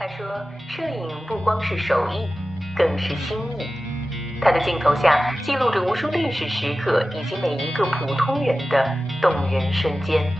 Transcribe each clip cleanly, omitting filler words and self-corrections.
他说，摄影不光是手艺，更是心意。他的镜头下记录着无数历史时刻以及每一个普通人的动人瞬间。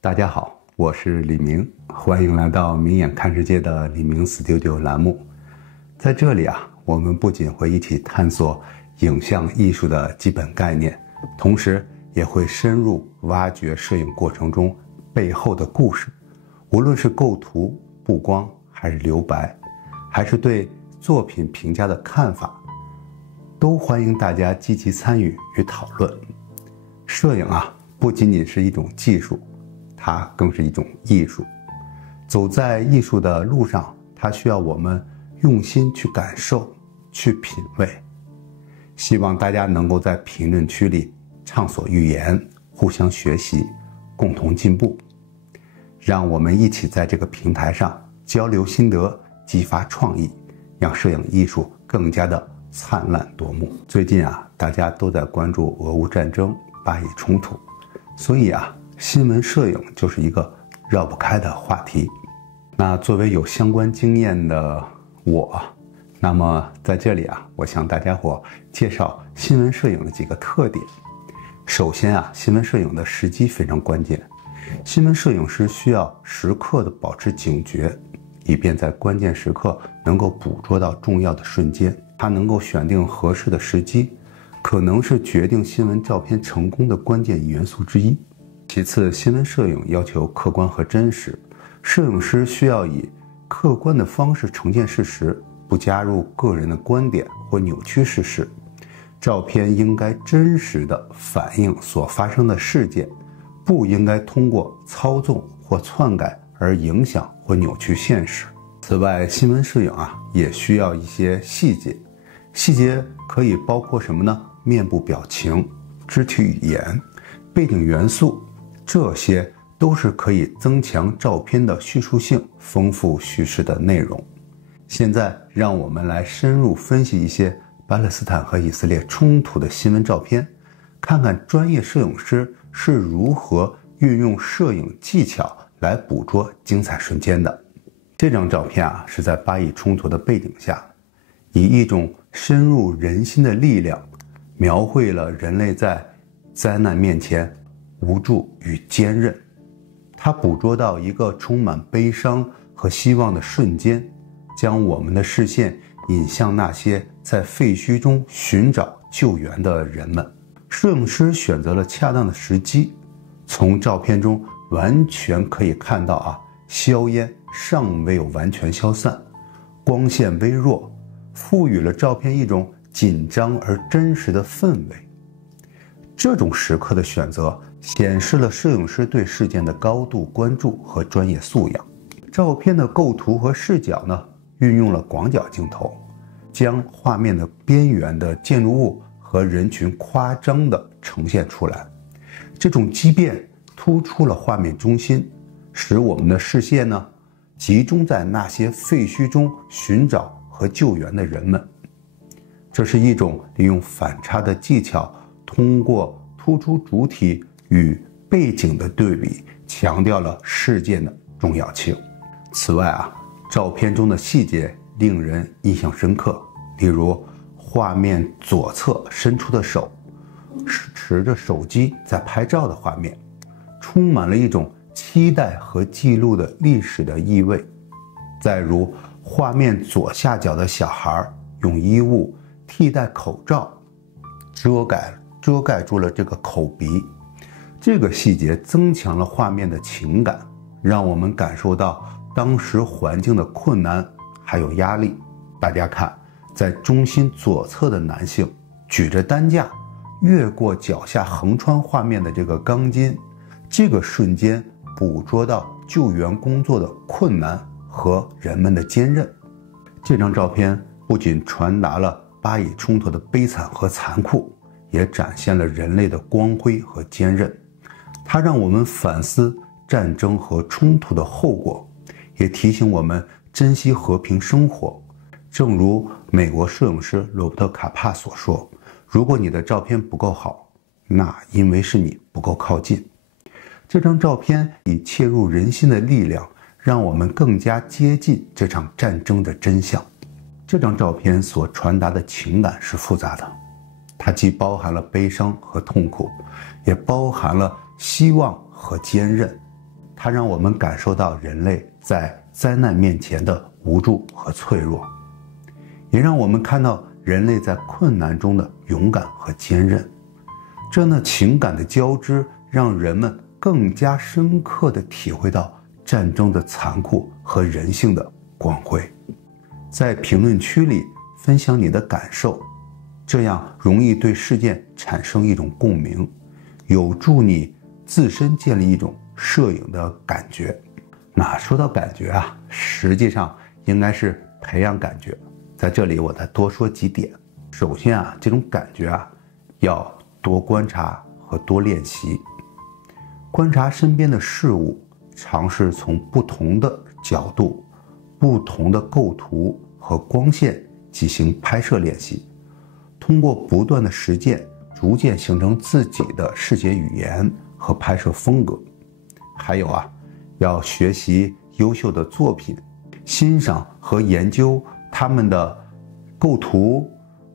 大家好，我是李明，欢迎来到明眼看世界的李明 Studio 栏目。在这里我们不仅会一起探索影像艺术的基本概念，同时也会深入挖掘摄影过程中背后的故事。无论是构图、布光，还是留白，还是对作品评价的看法，都欢迎大家积极参与与讨论。摄影不仅仅是一种技术，它更是一种艺术。走在艺术的路上，它需要我们用心去感受，去品味。希望大家能够在评论区里畅所欲言，互相学习，共同进步。让我们一起在这个平台上交流心得，激发创意，让摄影艺术更加的灿烂夺目。最近大家都在关注俄乌战争、巴以冲突，所以新闻摄影就是一个绕不开的话题。那作为有相关经验的我，那么在这里我向大家伙介绍新闻摄影的几个特点。首先新闻摄影的时机非常关键。新闻摄影师需要时刻的保持警觉，以便在关键时刻能够捕捉到重要的瞬间。他能够选定合适的时机，可能是决定新闻照片成功的关键元素之一。其次，新闻摄影要求客观和真实，摄影师需要以客观的方式呈现事实，不加入个人的观点或扭曲事实。照片应该真实地反映所发生的事件，不应该通过操纵或篡改而影响或扭曲现实。此外，新闻摄影也需要一些细节。细节可以包括什么呢？面部表情、肢体语言、背景元素，这些都是可以增强照片的叙述性、丰富叙事的内容。现在让我们来深入分析一些巴勒斯坦和以色列冲突的新闻照片，看看专业摄影师是如何运用摄影技巧来捕捉精彩瞬间的。这张照片是在巴以冲突的背景下，以一种深入人心的力量，描绘了人类在灾难面前无助与坚韧。他捕捉到一个充满悲伤和希望的瞬间，将我们的视线引向那些在废墟中寻找救援的人们。摄影师选择了恰当的时机，从照片中完全可以看到硝烟尚未有完全消散，光线微弱，赋予了照片一种紧张而真实的氛围。这种时刻的选择显示了摄影师对事件的高度关注和专业素养。照片的构图和视角运用了广角镜头，将画面的边缘的建筑物和人群夸张地呈现出来。这种畸变突出了画面中心，使我们的视线集中在那些废墟中寻找和救援的人们。这是一种利用反差的技巧，通过突出主体与背景的对比，强调了事件的重要性。此外照片中的细节令人印象深刻，例如画面左侧伸出的手，持着手机在拍照的画面，充满了一种期待和记录的历史的意味。再如画面左下角的小孩用衣物替代口罩，遮盖住了这个口鼻，这个细节增强了画面的情感，让我们感受到当时环境的困难还有压力。大家看，在中心左侧的男性举着担架越过脚下横穿画面的这个钢筋，这个瞬间捕捉到救援工作的困难和人们的坚韧。这张照片不仅传达了巴以冲突的悲惨和残酷，也展现了人类的光辉和坚韧。它让我们反思战争和冲突的后果，也提醒我们珍惜和平生活。正如美国摄影师罗伯特·卡帕所说，如果你的照片不够好，那因为是你不够靠近。这张照片以切入人心的力量，让我们更加接近这场战争的真相。这张照片所传达的情感是复杂的，它既包含了悲伤和痛苦，也包含了希望和坚韧。它让我们感受到人类在灾难面前的无助和脆弱，也让我们看到人类在困难中的勇敢和坚韧。这样的情感的交织，让人们更加深刻地体会到战争的残酷和人性的光辉。在评论区里分享你的感受，这样容易对事件产生一种共鸣，有助你自身建立一种摄影的感觉。那说到感觉啊，实际上应该是培养感觉。在这里我再多说几点。首先啊，这种感觉啊，要多观察和多练习。观察身边的事物，尝试从不同的角度、不同的构图和光线进行拍摄练习。通过不断的实践，逐渐形成自己的视觉语言和拍摄风格。还有啊，要学习优秀的作品，欣赏和研究他们的构图，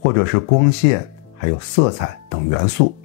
或者是光线，还有色彩等元素，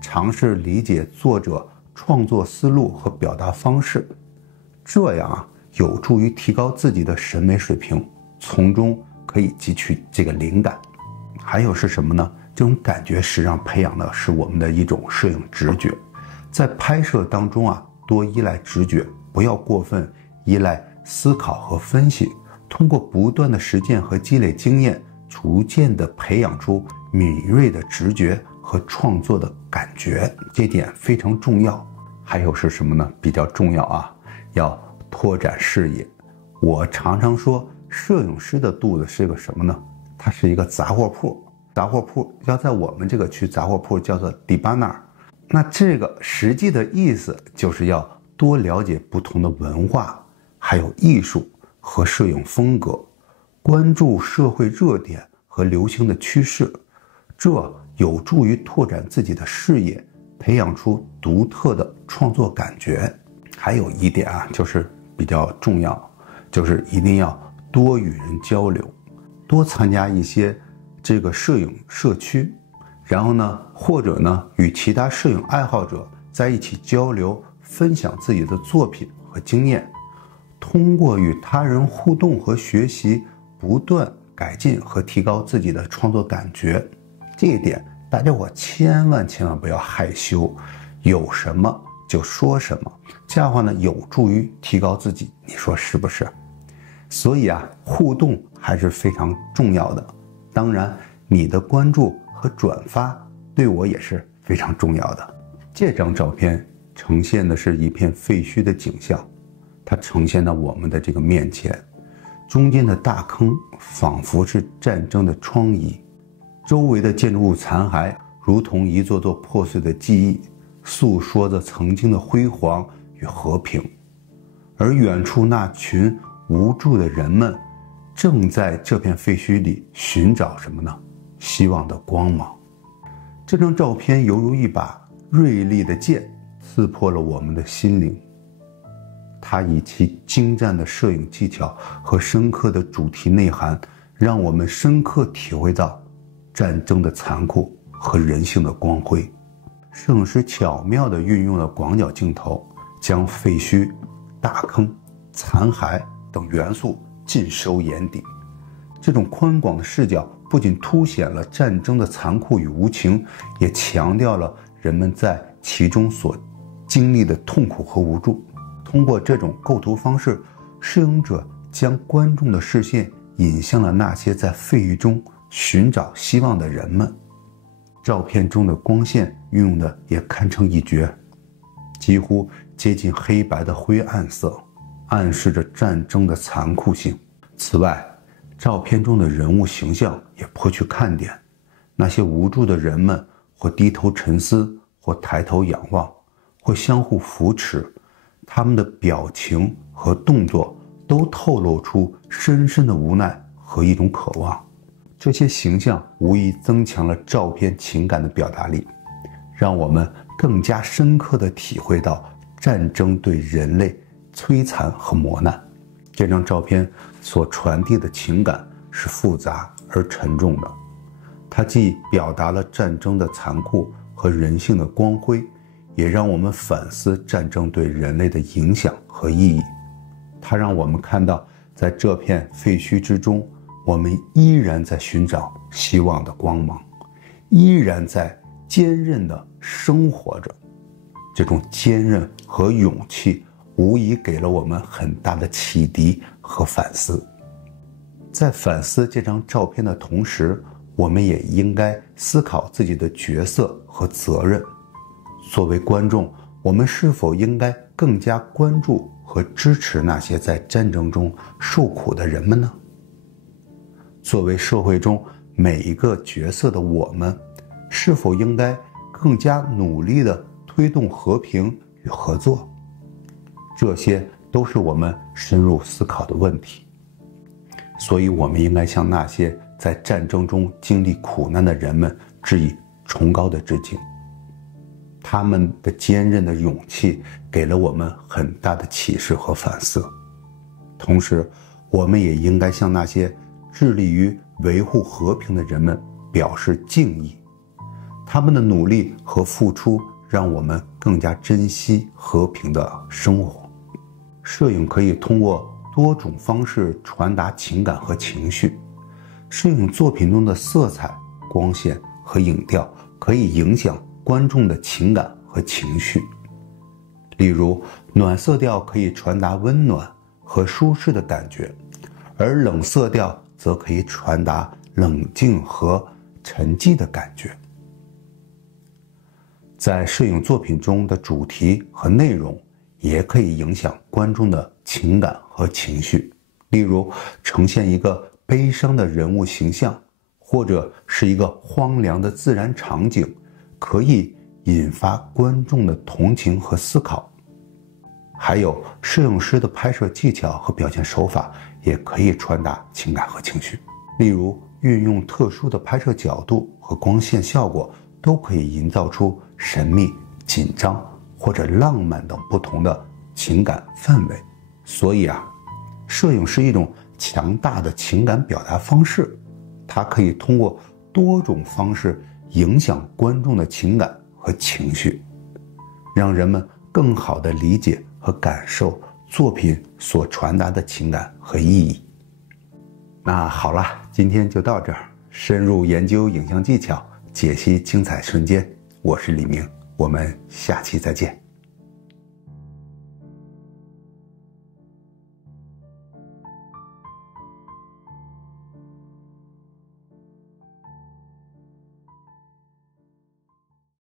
尝试理解作者创作思路和表达方式，这样啊，有助于提高自己的审美水平，从中可以汲取这个灵感。还有是什么呢？这种感觉实际上培养的是我们的一种摄影直觉。在拍摄当中啊，多依赖直觉，不要过分依赖思考和分析。通过不断的实践和积累经验，逐渐的培养出敏锐的直觉和创作的感觉，这点非常重要。还有是什么呢？比较重要啊，要拓展视野。我常常说，摄影师的肚子是个什么呢？它是一个杂货铺。杂货铺要在我们这个区，杂货铺叫做迪巴纳尔。那这个实际的意思就是要多了解不同的文化，还有艺术和摄影风格，关注社会热点和流行的趋势，这有助于拓展自己的视野，培养出独特的创作感觉。还有一点啊，就是比较重要，就是一定要多与人交流，多参加一些这个摄影社区，然后呢，或者呢，与其他摄影爱好者在一起交流，分享自己的作品和经验。通过与他人互动和学习，不断改进和提高自己的创作感觉。这一点大家伙千万不要害羞，有什么就说什么，这样的话呢，有助于提高自己，你说是不是？所以啊，互动还是非常重要的。当然，你的关注和转发对我也是非常重要的。这张照片呈现的是一片废墟的景象，它呈现到我们的这个面前，中间的大坑仿佛是战争的疮痍，周围的建筑物残骸如同一座座破碎的记忆，诉说着曾经的辉煌与和平。而远处那群无助的人们正在这片废墟里寻找什么呢？希望的光芒。这张照片犹如一把锐利的剑，刺破了我们的心灵。它以其精湛的摄影技巧和深刻的主题内涵，让我们深刻体会到战争的残酷和人性的光辉。摄影师巧妙地运用了广角镜头，将废墟、大坑、残骸等元素尽收眼底。这种宽广的视角不仅凸显了战争的残酷与无情，也强调了人们在其中所经历的痛苦和无助。通过这种构图方式，摄影者将观众的视线引向了那些在废墟中寻找希望的人们。照片中的光线运用的也堪称一绝，几乎接近黑白的灰暗色，暗示着战争的残酷性。此外，照片中的人物形象也颇具看点，那些无助的人们或低头沉思，或抬头仰望，或相互扶持，他们的表情和动作都透露出深深的无奈和一种渴望。这些形象无疑增强了照片情感的表达力，让我们更加深刻地体会到战争对人类摧残和磨难。这张照片所传递的情感是复杂而沉重的，它既表达了战争的残酷和人性的光辉，也让我们反思战争对人类的影响和意义。它让我们看到，在这片废墟之中，我们依然在寻找希望的光芒，依然在坚韧地生活着。这种坚韧和勇气无疑给了我们很大的启迪和反思。在反思这张照片的同时，我们也应该思考自己的角色和责任。作为观众，我们是否应该更加关注和支持那些在战争中受苦的人们呢？作为社会中每一个角色的我们，是否应该更加努力地推动和平与合作？这些都是我们深入思考的问题。所以我们应该向那些在战争中经历苦难的人们致以崇高的致敬。他们的坚韧的勇气给了我们很大的启示和反思。同时，我们也应该向那些致力于维护和平的人们表示敬意。他们的努力和付出让我们更加珍惜和平的生活。摄影可以通过多种方式传达情感和情绪。摄影作品中的色彩、光线和影调可以影响观众的情感和情绪。例如，暖色调可以传达温暖和舒适的感觉，而冷色调则可以传达冷静和沉寂的感觉。在摄影作品中的主题和内容也可以影响观众的情感和情绪。例如，呈现一个悲伤的人物形象，或者是一个荒凉的自然场景，可以引发观众的同情和思考。还有，摄影师的拍摄技巧和表现手法也可以传达情感和情绪。例如，运用特殊的拍摄角度和光线效果，都可以营造出神秘、紧张或者浪漫等不同的情感氛围。所以摄影是一种强大的情感表达方式，它可以通过多种方式影响观众的情感和情绪，让人们更好地理解和感受作品所传达的情感和意义。那好了，今天就到这儿。深入研究影像技巧，解析精彩瞬间，我是李明，我们下期再见。